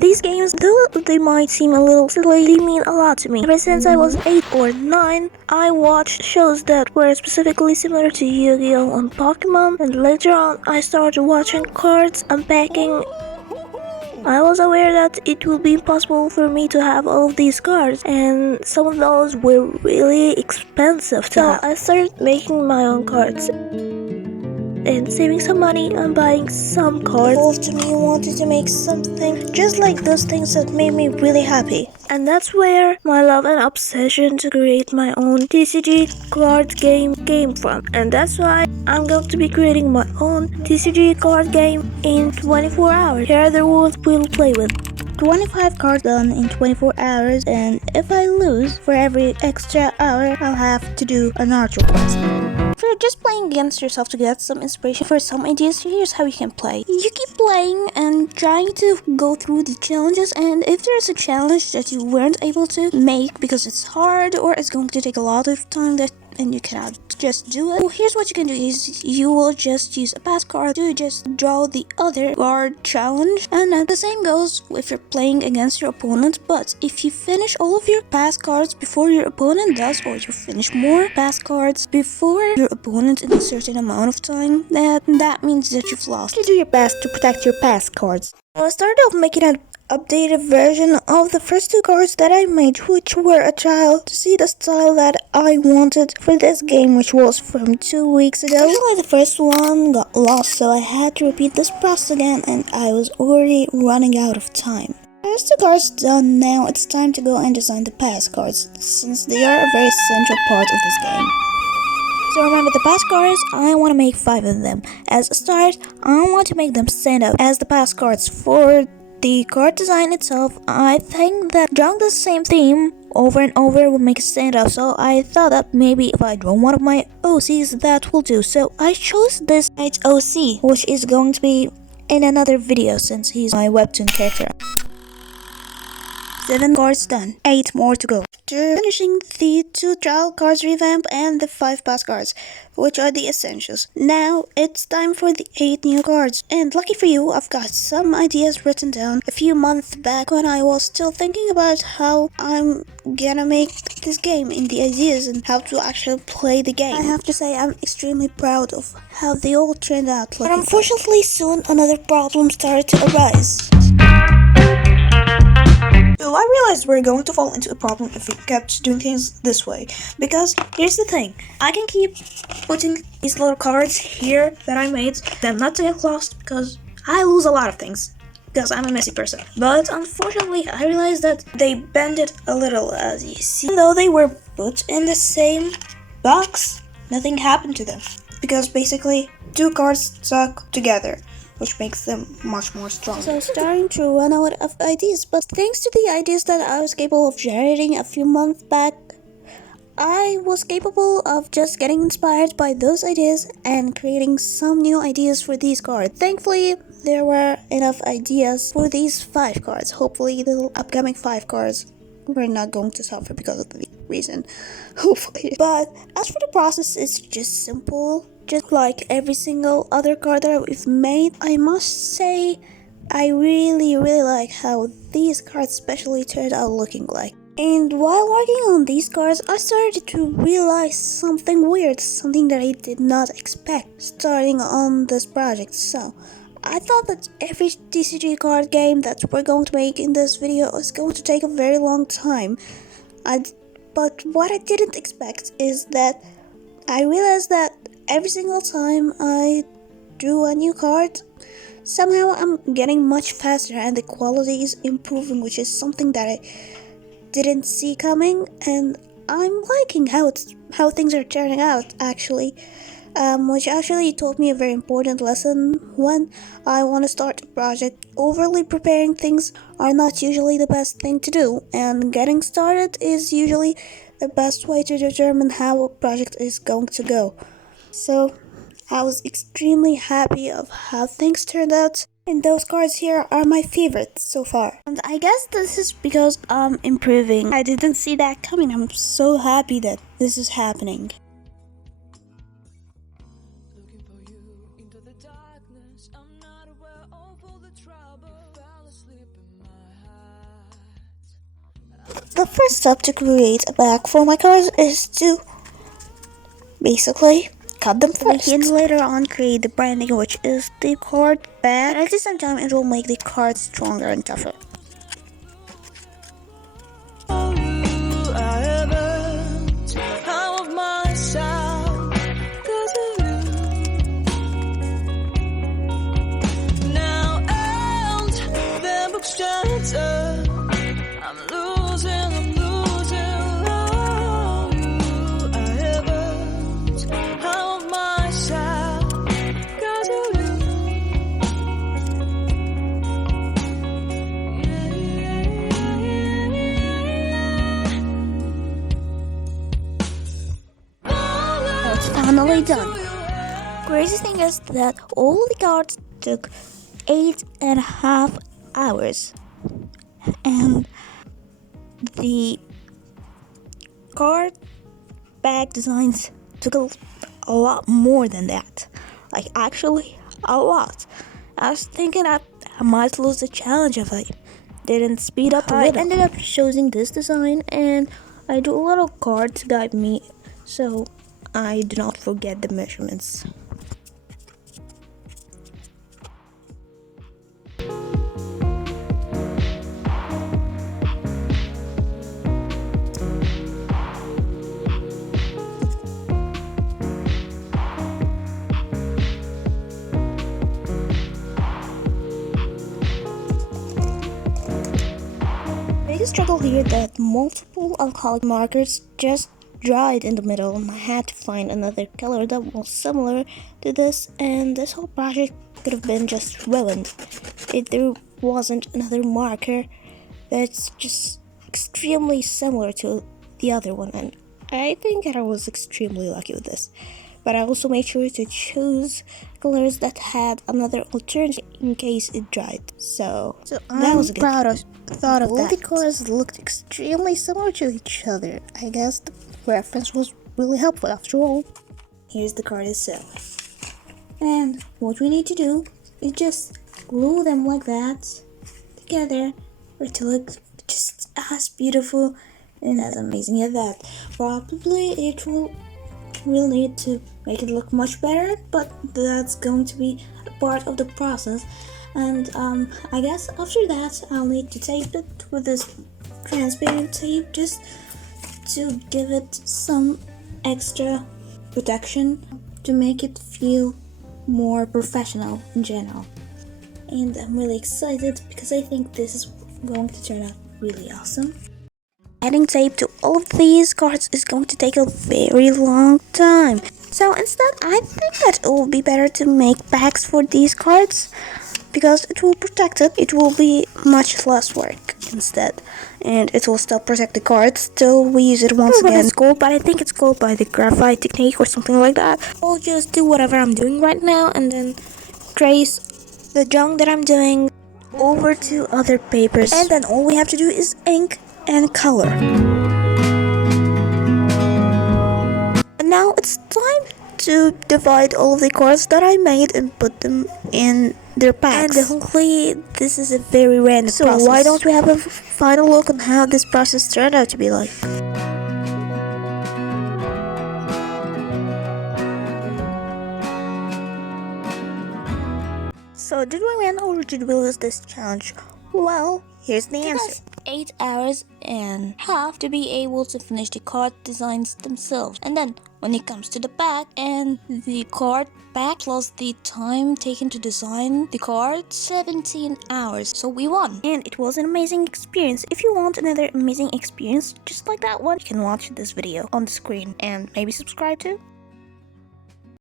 These games, though they might seem a little silly, they mean a lot to me. Ever since I was 8 or 9, I watched shows that were specifically similar to Yu-Gi-Oh! And Pokemon, and later on I started watching cards unpacking. I was aware that it would be impossible for me to have all of these cards, and some of those were really expensive to have. I started making my own cards and saving some money and buying some cards. Evolved to me wanted to make something just like those things that made me really happy. And that's where my love and obsession to create my own TCG card game came from. And that's why I'm going to be creating my own TCG card game in 24 hours. Here are the rules we'll play with. 25 cards done in 24 hours, and if I lose, for every extra hour, I'll have to do an art request. If you're just playing against yourself to get some inspiration for some ideas, here's how you can play. You keep playing and trying to go through the challenges, and if there's a challenge that you weren't able to make because it's hard or it's going to take a lot of time and you cannot just do it, well, here's what you can do is you will just use a pass card to just draw the other card challenge, and the same goes if you're playing against your opponent. But if you finish all of your pass cards before your opponent does, or you finish more pass cards before your opponent in a certain amount of time, that means that you've lost. You do your best to protect your pass cards. I started off making an updated version of the first two cards that I made, which were a trial to see the style that I wanted for this game, which was from 2 weeks ago. Actually, the first one got lost, so I had to repeat this process again, and I was already running out of time. There's two cards done. Now it's time to go and design the pass cards, since they are a very central part of this game. So remember the pass cards, I want to make 5 of them. As a start, I want to make them stand out as the pass cards. For the card design itself, I think that drawing the same theme over and over will make it stand out, so I thought that maybe if I draw one of my OCs, that will do. So I chose this OC, which is going to be in another video since he's my webtoon character. 7 cards done, 8 more to go. After finishing the 2 trial cards revamp and the 5 pass cards, which are the essentials, now it's time for the 8 new cards. And lucky for you, I've got some ideas written down a few months back when I was still thinking about how I'm gonna make this game in the ideas and how to actually play the game. I have to say I'm extremely proud of how they all turned out. But unfortunately soon another problem started to arise. So I realized we're going to fall into a problem if we kept doing things this way. Because here's the thing, I can keep putting these little cards here that I made, them not to get lost because I lose a lot of things. Because I'm a messy person. But unfortunately I realized that they bended a little, as you see. Even though they were put in the same box, nothing happened to them. Because basically 2 cards stuck together, which makes them much more strong. So starting to run out of ideas, but thanks to the ideas that I was capable of generating a few months back, I was capable of just getting inspired by those ideas and creating some new ideas for these cards. Thankfully, there were enough ideas for these 5 cards. Hopefully the upcoming 5 cards we're not going to suffer because of the reason. Hopefully. But as for the process, it's just simple. Just like every single other card that we've made, I must say I really like how these cards especially turned out looking like. And while working on these cards, I started to realize something weird, something that I did not expect starting on this project. So I thought that every TCG card game that we're going to make in this video is going to take a very long time. But what I didn't expect is that I realized that every single time I drew a new card, somehow I'm getting much faster and the quality is improving, which is something that I didn't see coming, and I'm liking how things are turning out actually. Which actually taught me a very important lesson when I want to start a project. Overly preparing things are not usually the best thing to do, and getting started is usually the best way to determine how a project is going to go. So I was extremely happy of how things turned out, and those cards here are my favorites so far. And I guess this is because I'm improving. I didn't see that coming. I'm so happy that this is happening. I'm not aware of all the trouble. Fell asleep in my the first step to create a bag for my cards is to basically cut them first. And later on create the branding, which is the card bag. And at the same time, it will make the cards stronger and tougher. Finally done. Crazy thing is that all the cards took 8.5 hours, and the card bag designs took a lot more than that. Like, actually a lot. I was thinking I might lose the challenge if I didn't speed up a little. I ended up choosing this design, and I do a little card to guide me so I do not forget the measurements. Biggest struggle here that multiple alcoholic markers just dried in the middle, and I had to find another color that was similar to this, and this whole project could have been just ruined if there wasn't another marker that's just extremely similar to the other one. And I think I was extremely lucky with this, but I also made sure to choose colors that had another alternative in case it dried. So that was good. Proud of thought of all that. The colors looked extremely similar to each other. I guess the reference was really helpful after all. Here's the card itself, and what we need to do is just glue them like that together for it to look just as beautiful and as amazing as that. Probably it will need to make it look much better, but that's going to be a part of the process. And I guess after that I'll need to tape it with this transparent tape just to give it some extra protection to make it feel more professional in general. And I'm really excited because I think this is going to turn out really awesome. Adding tape to all of these cards is going to take a very long time. So instead, I think that it will be better to make bags for these cards, because it will protect it. It will be much less work instead, and it will still protect the cards till we use it once again. It's called, but I think it's called by the graphite technique or something like that. I'll just do whatever I'm doing right now and then trace the junk that I'm doing over to other papers, and then all we have to do is ink and color. And now it's time to divide all of the cards that I made and put them in their packs. And definitely this is a very random process. So why don't we have a final look on how this process turned out to be like. So did we win or did we lose this challenge? Well, here's the answer. 8 hours and half to be able to finish the card designs themselves. And then when it comes to the back and the card back plus the time taken to design the card, 17 hours. So we won. And it was an amazing experience. If you want another amazing experience just like that one, you can watch this video on the screen and maybe subscribe too.